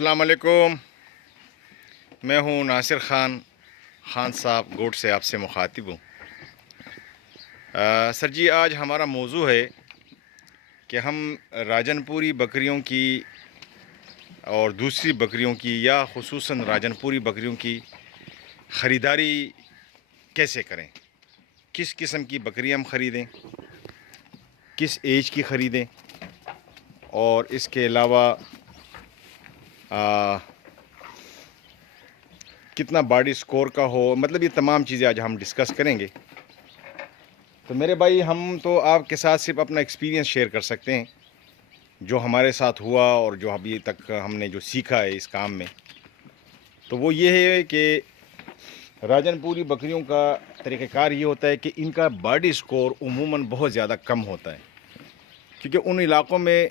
السلام علیکم، میں ہوں ناصر خان صاحب گوٹ سے آپ سے مخاطب ہوں۔ سر جی، آج ہمارا موضوع ہے کہ ہم راجن پوری بکریوں کی اور دوسری بکریوں کی یا خصوصاً راجن پوری بکریوں کی خریداری کیسے کریں، کس قسم کی بکری ہم خریدیں، کس ایج کی خریدیں، اور اس کے علاوہ کتنا باڈی سکور کا ہو، مطلب یہ تمام چیزیں آج ہم ڈسکس کریں گے۔ تو میرے بھائی، ہم تو آپ کے ساتھ صرف اپنا ایکسپیرینس شیئر کر سکتے ہیں جو ہمارے ساتھ ہوا اور جو ابھی تک ہم نے جو سیکھا ہے اس کام میں۔ تو وہ یہ ہے کہ راجن پوری بکریوں کا طریقہ کار یہ ہوتا ہے کہ ان کا باڈی سکور عموماً بہت زیادہ کم ہوتا ہے، کیونکہ ان علاقوں میں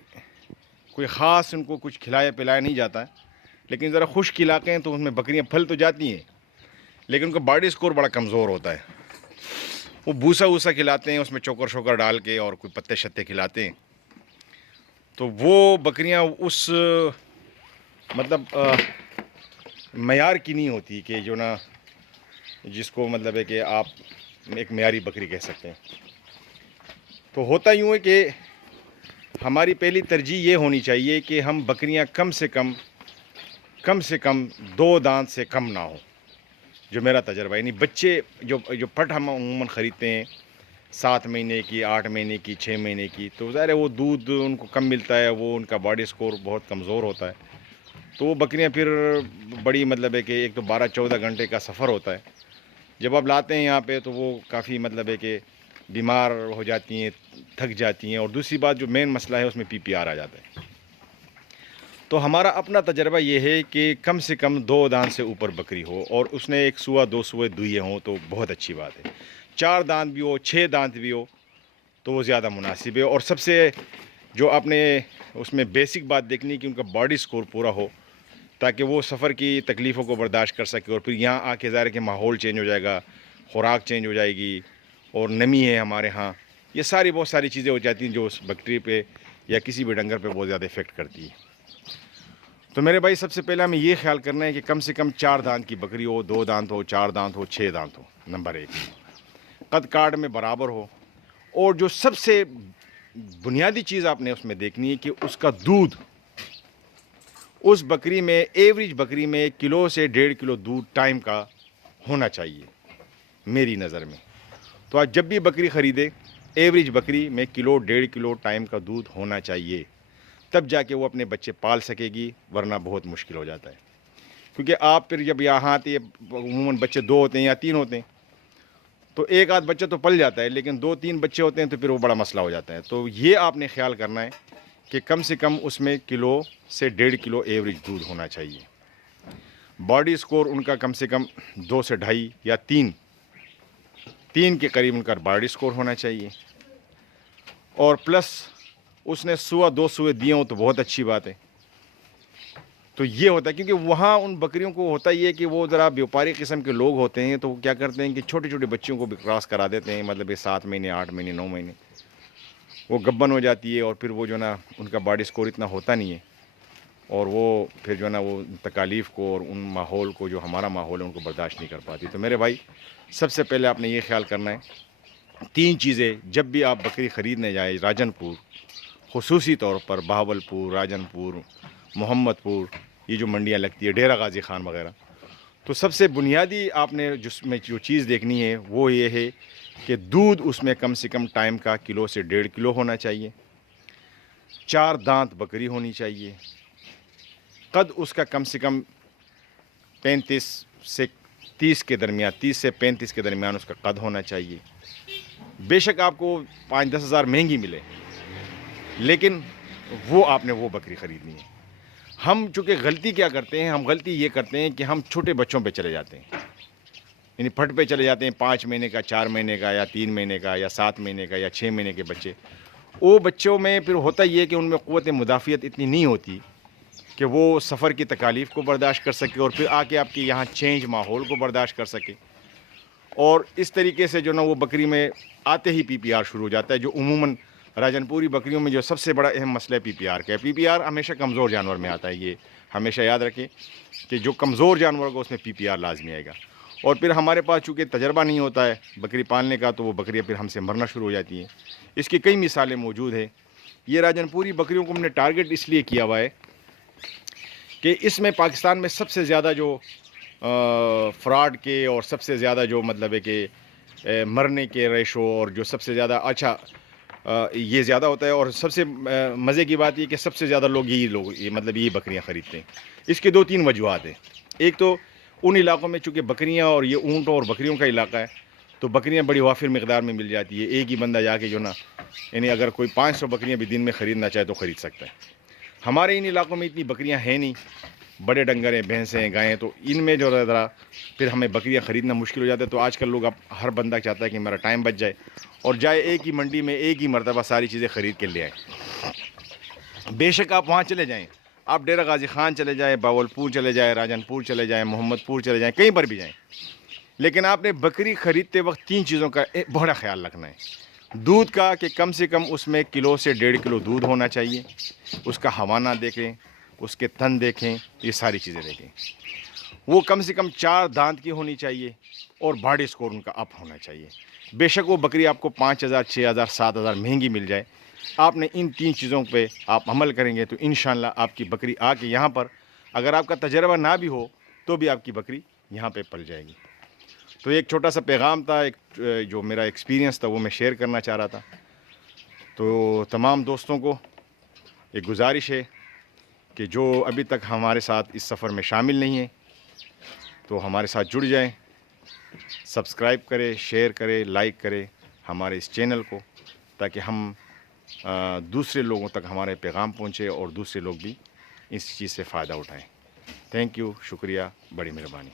کوئی خاص ان کو کچھ کھلایا پلایا نہیں جاتا ہے، لیکن ذرا خشک علاقے ہیں تو ان میں بکریاں پھل تو جاتی ہیں لیکن ان کا باڈی سکور بڑا کمزور ہوتا ہے۔ وہ بھوسا ووسا کھلاتے ہیں، اس میں چوکر شوکر ڈال کے اور کوئی پتے شتے کھلاتے ہیں، تو وہ بکریاں اس مطلب معیار کی نہیں ہوتی کہ جو نا جس کو مطلب ہے کہ آپ ایک معیاری بکری کہہ سکتے ہیں۔ تو ہوتا یوں ہے کہ ہماری پہلی ترجیح یہ ہونی چاہیے کہ ہم بکریاں کم سے کم 2 دانت سے کم نہ ہو، جو میرا تجربہ ہے۔ یعنی بچے جو پٹ ہم عموماً خریدتے ہیں 7 مہینے کی، 8 مہینے کی، 6 مہینے کی، تو ظاہر ہے وہ دودھ ان کو کم ملتا ہے، وہ ان کا باڈی سکور بہت کمزور ہوتا ہے، تو وہ بکریاں پھر بڑی مطلب ہے کہ ایک تو 12-14 گھنٹے کا سفر ہوتا ہے، جب آپ لاتے ہیں یہاں پہ تو وہ کافی مطلب ہے کہ بیمار ہو جاتی ہیں، تھک جاتی ہیں، اور دوسری بات جو مین مسئلہ ہے اس میں PPR آ جاتا ہے۔ تو ہمارا اپنا تجربہ یہ ہے کہ کم سے کم 2 دانت سے اوپر بکری ہو، اور اس نے 1 سوا 2 سوے دوئے ہوں تو بہت اچھی بات ہے۔ 4 دانت بھی ہو، 6 دانت بھی ہو تو وہ زیادہ مناسب ہے، اور سب سے جو آپ نے اس میں بیسک بات دیکھنی کہ ان کا باڈی سکور پورا ہو، تاکہ وہ سفر کی تکلیفوں کو برداشت کر سکے، اور پھر یہاں آ کے ظاہر کہ ماحول چینج ہو جائے گا، خوراک چینج ہو جائے گی، اور نمی ہے ہمارے ہاں، یہ بہت ساری چیزیں ہو جاتی ہیں جو اس بکری پہ یا کسی بھی ڈنگر پہ بہت زیادہ افیکٹ کرتی ہے۔ تو میرے بھائی، سب سے پہلے ہمیں یہ خیال کرنا ہے کہ کم سے کم 4 دانت کی بکری ہو، 2 دانت ہو، 4 دانت ہو، 6 دانت ہو، نمبر 1۔ قد کاٹ میں برابر ہو، اور جو سب سے بنیادی چیز آپ نے اس میں دیکھنی ہے کہ اس کا دودھ، اس بکری میں ایوریج بکری میں 1 کلو سے 1.5 کلو دودھ ٹائم کا ہونا چاہیے میری نظر میں۔ تو آج جب بھی بکری خریدے، ایوریج بکری میں 1 کلو 1.5 کلو ٹائم کا دودھ ہونا چاہیے، تب جا کے وہ اپنے بچے پال سکے گی، ورنہ بہت مشکل ہو جاتا ہے۔ کیونکہ آپ پھر جب یہاں آتے ہیں، عموماً بچے 2 ہوتے ہیں یا 3 ہوتے ہیں، تو ایک آدھ بچہ تو پل جاتا ہے، لیکن 2-3 بچے ہوتے ہیں تو پھر وہ بڑا مسئلہ ہو جاتا ہے۔ تو یہ آپ نے خیال کرنا ہے کہ کم سے کم اس میں 1 کلو سے 1.5 کلو ایوریج دودھ ہونا چاہیے۔ باڈی سکور ان کا کم سے کم 2 سے 2.5 یا 3 کے قریب ان کا باڈی سکور ہونا چاہیے، اور پلس اس نے 2 سوے دیے ہوں تو بہت اچھی بات ہے۔ تو یہ ہوتا ہے کیونکہ وہاں ان بکریوں کو ہوتا ہی ہے کہ وہ ذرا بیوپاری قسم کے لوگ ہوتے ہیں، تو وہ کیا کرتے ہیں کہ چھوٹے چھوٹے بچوں کو بھی کراس کرا دیتے ہیں، مطلب 7 مہینے، 8 مہینے، 9 مہینے، وہ گبن ہو جاتی ہے، اور پھر وہ جو نا ان کا باڈی سکور اتنا ہوتا نہیں ہے، اور وہ پھر جو نا وہ تکالیف کو اور ان ماحول کو جو ہمارا ماحول ہے ان کو برداشت نہیں کر پاتی۔ تو میرے بھائی، سب سے پہلے آپ نے یہ خیال کرنا ہے 3 چیزیں جب بھی آپ بکری خریدنے جائیں راجن پور، خصوصی طور پر بہاول پور، راجن پور، محمد پور، یہ جو منڈیاں لگتی ہے، ڈیرہ غازی خان وغیرہ، تو سب سے بنیادی آپ نے جس میں جو چیز دیکھنی ہے وہ یہ ہے کہ دودھ اس میں کم سے کم ٹائم کا 1 کلو سے 1.5 کلو ہونا چاہیے، 4 دانت بکری ہونی چاہیے، قد اس کا کم سے کم 35 سے 30 کے درمیان، 30 سے 35 کے درمیان اس کا قد ہونا چاہیے۔ بے شک آپ کو 5-10 ہزار مہنگی ملے، لیکن وہ آپ نے وہ بکری خریدنی ہے۔ ہم چونکہ غلطی کیا کرتے ہیں، ہم غلطی یہ کرتے ہیں کہ ہم چھوٹے بچوں پہ چلے جاتے ہیں، یعنی پھٹ پہ چلے جاتے ہیں، 5 مہینے کا، 4 مہینے کا، یا 3 مہینے کا، یا 7 مہینے کا، یا 6 مہینے کے بچے۔ وہ بچوں میں پھر ہوتا یہ ہے کہ ان میں قوت مدافعت اتنی نہیں ہوتی کہ وہ سفر کی تکالیف کو برداشت کر سکے، اور پھر آ کے آپ کے یہاں چینج ماحول کو برداشت کر سکے، اور اس طریقے سے جو نا وہ بکری میں آتے ہی PPR شروع ہو جاتا ہے، جو عموماً راجن پوری بکریوں میں جو سب سے بڑا اہم مسئلہ ہے PPR کا ہے۔ PPR ہمیشہ کمزور جانور میں آتا ہے، یہ ہمیشہ یاد رکھیں کہ جو کمزور جانور ہوگا اس میں PPR لازمی آئے گا. اور پھر ہمارے پاس چونکہ تجربہ نہیں ہوتا ہے بکری پالنے کا تو وہ بکریاں پھر ہم سے مرنا شروع ہو جاتی ہیں. اس کی کئی مثالیں موجود ہیں. یہ راجن پوری بکریوں کو ہم نے ٹارگٹ اس لیے کیا ہوا ہے کہ اس میں پاکستان میں سب سے زیادہ جو فراڈ کے اور سب سے زیادہ جو مطلب ہے کہ مرنے کے ریشو اور جو سب سے زیادہ اچھا یہ زیادہ ہوتا ہے. اور سب سے مزے کی بات یہ کہ سب سے زیادہ لوگ یہ مطلب یہ بکریاں خریدتے ہیں. اس کے 2-3 وجوہات ہیں. ایک تو ان علاقوں میں چونکہ بکریاں اور یہ اونٹوں اور بکریوں کا علاقہ ہے تو بکریاں بڑی وافر مقدار میں مل جاتی ہے. ایک ہی بندہ جا کے جو نا یعنی اگر کوئی 500 بکریاں بھی دن میں خریدنا چاہے تو خرید سکتا ہے. ہمارے ان علاقوں میں اتنی بکریاں ہیں نہیں, بڑے ڈنگر ہیں, بھینسیں, گائیں, تو ان میں جو ذرا پھر ہمیں بکریاں خریدنا مشکل ہو جاتا ہے. تو آج کل لوگ اب ہر بندہ چاہتا ہے کہ میرا ٹائم بچ جائے اور جائے ایک ہی منڈی میں ایک ہی مرتبہ ساری چیزیں خرید کے لے آئیں. بے شک آپ وہاں چلے جائیں, آپ ڈیرہ غازی خان چلے جائیں, باولپور چلے جائیں, راجن پور چلے جائیں, محمد پور چلے جائیں, کہیں پر بھی جائیں, لیکن آپ نے بکری خریدتے وقت 3 چیزوں کا بڑا خیال رکھنا ہے. دودھ کا کہ کم سے کم اس میں کلو سے 1.5 کلو دودھ ہونا چاہیے. اس کا ہوانہ دیکھیں, اس کے تن دیکھیں, یہ ساری چیزیں دیکھیں. وہ کم سے کم 4 دانت کی ہونی چاہیے اور باڈی اسکور ان کا اپ ہونا چاہیے. بے شک وہ بکری آپ کو 5,000, 6,000, 7,000 مہنگی مل جائے, آپ نے ان 3 چیزوں پہ آپ عمل کریں گے تو انشاءاللہ آپ کی بکری آ کے یہاں پر اگر آپ کا تجربہ نہ بھی ہو تو بھی آپ کی بکری یہاں پہ پل جائے گی. تو ایک چھوٹا سا پیغام تھا, ایک جو میرا ایکسپیرینس تھا وہ میں شیئر کرنا چاہ رہا تھا. تو تمام دوستوں کو ایک گزارش ہے کہ جو ابھی تک ہمارے ساتھ اس سفر میں شامل نہیں ہیں تو ہمارے ساتھ جڑ جائیں, سبسکرائب کرے, شیئر کرے, لائک کرے ہمارے اس چینل کو, تاکہ ہم دوسرے لوگوں تک ہمارے پیغام پہنچے اور دوسرے لوگ بھی اس چیز سے فائدہ اٹھائیں. تھینک یو, شکریہ, بڑی مہربانی.